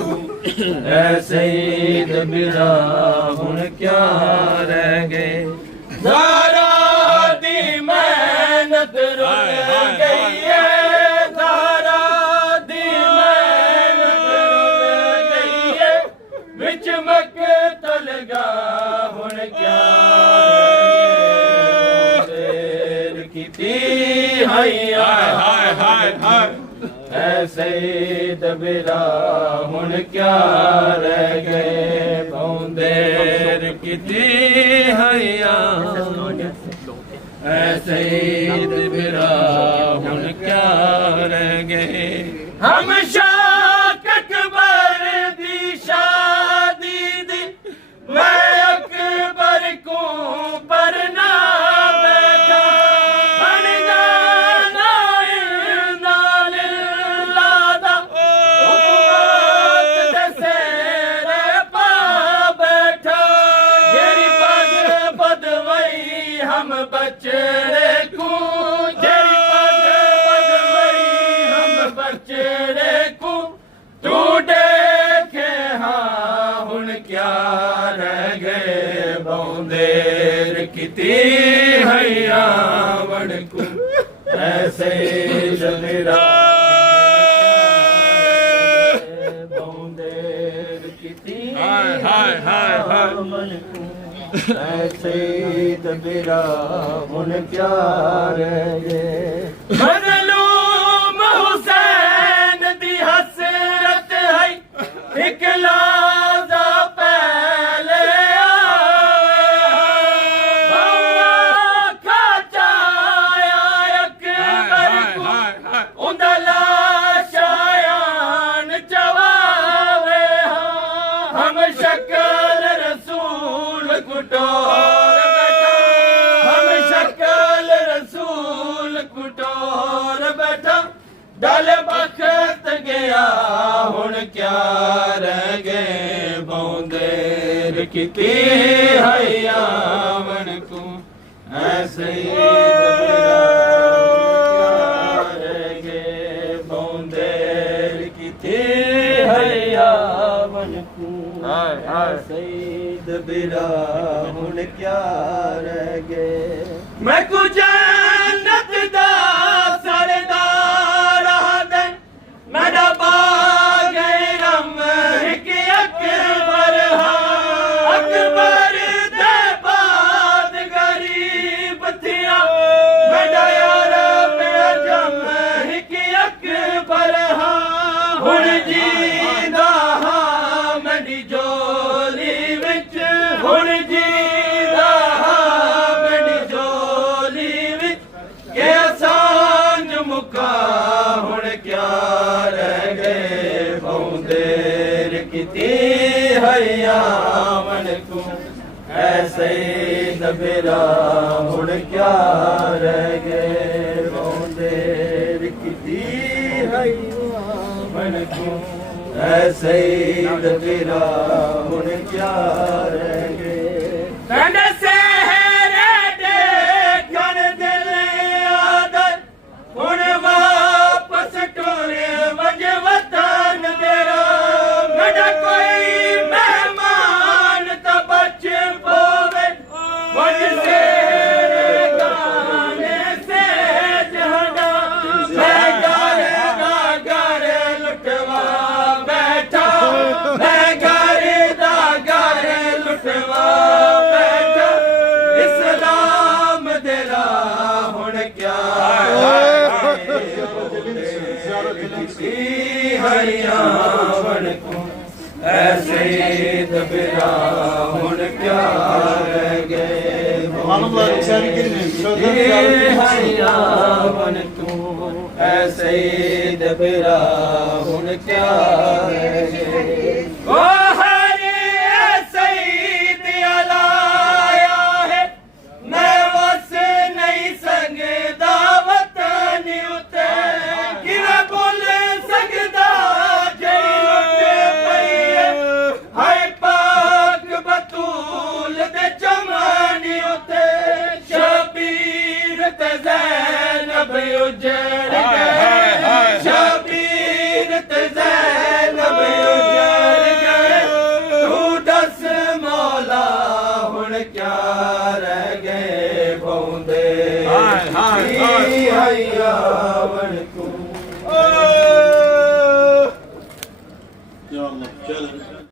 ऐ सईद बिरा हुन क्या रह गए ज़ारा दी मेहनत रुल गई है ज़ारा दी मेहनत रुल गई है विच मक़तल गा हुन क्या देर कीती हैया हाय हाय हाय ऐ सईद बिरा हुन क्या रह गए बहुत देर कीती हैया ऐ सईद बिरा हुन क्या रह गए हम शाक अकबर दी शादी दी मैं अकबर को पर ना बैठा बन गाना नाल लादा हुकूमत दे सेरे पा बैठा जेरी पग बदवई हम बचड़े को जेरी पग बदवई हम बचड़े को तू देखे हाँ हुन क्या रह गए बहुत देर कीती हैया वण को ऐसे मेरा बहुत देर कीती वण को ऐसे मेरा हुन क्या रह गए मज़लूम हुसैन दी हसरत है एक लाज़ा पहले खा चाया अकबर को उंदा लाशायान चवावे हम शक्ल रसूल कुटोर बैठा हम शक्ल रसूल कुटोर बैठा डल बखत गया हुन क्या रह गए बहुत देर कीती हैया मन को ऐसे रह गए बहुत देर कीती हैया मन को ऐसे बिरा हुन क्या रह गए मैं कुछ जन्नत दा सरदार दे मेरा बाग रम एक अकबर अकबर दे बाद गरीब थिया मेरा यार बेजम एक अकबर हुन जीदा मेरी जोली विच हुन जीदा मेरी जोली विच के सांझ मुका हुन क्या रह गए बहुत देर कीती हैया मन को ऐसे नबेरा हुन क्या रह गए बहुत देर कीती हैया मन को ऐसे नबेरा हुन क्या रह गए कंड सहरे देखन दिल आदत हुन वापस टोरे वज वतन तेरा मेरा कोई मेहमान तो बच पोवे वज से गाने से जहना मैं घर लुटवा बैठा मैं घर लुटवा बैठा इस्लाम तेरा हुन क्या हैया वन को ऐसे दबिरा हुन क्या रह गए हैया वन को ऐसे दबिरा हुन क्या रह गए ओ हरे सईद अलाया है मैं वस नहीं सकदा वतन उते किरा बोल सकदा जई लुट पई हाय पाक बतूल दे चमन उते शबीर ते ज़ैनब उजड़ गए शबीर ते ज़ैनब उजड़ ਹਾਈ